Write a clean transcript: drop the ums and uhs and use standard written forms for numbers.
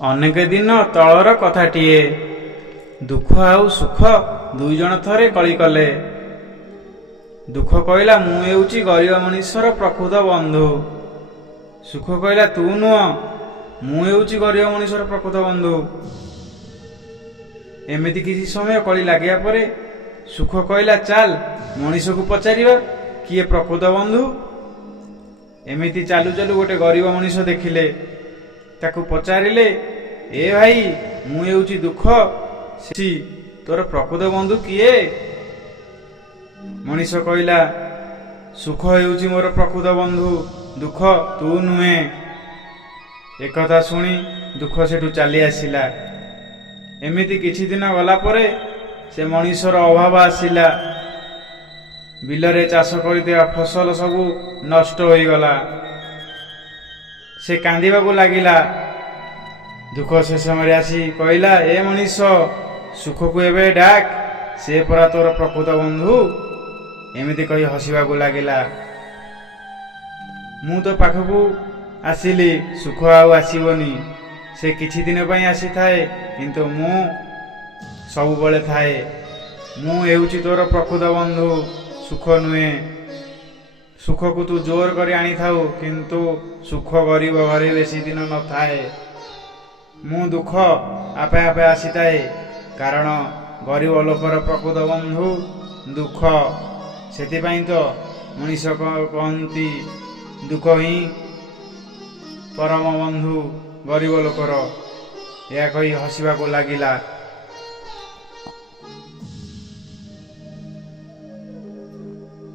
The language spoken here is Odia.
ଅନେକ ଦିନ ତଳର କଥାଟିଏ। ଦୁଃଖ ଆଉ ସୁଖ ଦୁଇ ଜଣ ଥରେ କଳି କଲେ। ଦୁଃଖ କହିଲା, ମୁଁ ହେଉଛି ଗରିବ ମଣିଷର ପ୍ରକୃତ ବନ୍ଧୁ। ସୁଖ କହିଲା, ତୁ ନୁହଁ, ମୁଁ ହେଉଛି ଗରିବ ମଣିଷର ପ୍ରକୃତ ବନ୍ଧୁ। ଏମିତି କିଛି ସମୟ କଳି ଲାଗିବା ପରେ ସୁଖ କହିଲା, ଚାଲ ମଣିଷକୁ ପଚାରିବା କିଏ ପ୍ରକୃତ ବନ୍ଧୁ। ଏମିତି ଚାଲୁ ଚାଲୁ ଗୋଟେ ଗରିବ ମଣିଷ ଦେଖିଲେ। ତାକୁ ପଚାରିଲେ, ଏ ଭାଇ, ମୁଁ ହେଉଛି ଦୁଃଖ, ତୋର ପ୍ରକୃତ ବନ୍ଧୁ କିଏ? ମଣିଷ କହିଲା, ସୁଖ ହେଉଛି ମୋର ପ୍ରକୃତ ବନ୍ଧୁ, ଦୁଃଖ ତୁ ନୁହେଁ। ଏକଥା ଶୁଣି ଦୁଃଖ ସେଠୁ ଚାଲି ଆସିଲା। ଏମିତି କିଛି ଦିନ ଗଲା ପରେ ସେ ମଣିଷର ଅଭାବ ଆସିଲା। ବିଲରେ ଚାଷ କରିଥିବା ଫସଲ ସବୁ ନଷ୍ଟ ହୋଇଗଲା। ସେ କାନ୍ଦିବାକୁ ଲାଗିଲା। ଦୁଃଖ ସେ ସମୟରେ ଆସି କହିଲା, ଏ ମଣିଷ, ସୁଖକୁ ଏବେ ଡାକ, ସେ ପରା ତୋର ପ୍ରକୃତ ବନ୍ଧୁ। ଏମିତି କହି ହସିବାକୁ ଲାଗିଲା। ମୁଁ ତୋ ପାଖକୁ ଆସିଲି, ସୁଖ ଆଉ ଆସିବନି। ସେ କିଛି ଦିନ ପାଇଁ ଆସିଥାଏ, କିନ୍ତୁ ମୁଁ ସବୁବେଳେ ଥାଏ। ମୁଁ ହେଉଛି ତୋର ପ୍ରକୃତ ବନ୍ଧୁ, ସୁଖ ନୁହେଁ। ସୁଖକୁ ତୁ ଜୋର କରି ଆଣିଥାଉ, କିନ୍ତୁ ସୁଖ ଗରିବ ଘରେ ବେଶୀ ଦିନ ନଥାଏ। ମୁଁ ଦୁଃଖ ଆପେ ଆପେ ଆସିଥାଏ, କାରଣ ଗରିବ ଲୋକର ପ୍ରକୃତ ବନ୍ଧୁ ଦୁଃଖ। ସେଥିପାଇଁ ତ ମଣିଷ କହନ୍ତି, ଦୁଃଖ ହିଁ ପରମ ବନ୍ଧୁ ଗରିବ ଲୋକର। ଏହା କହି ହସିବାକୁ ଲାଗିଲା।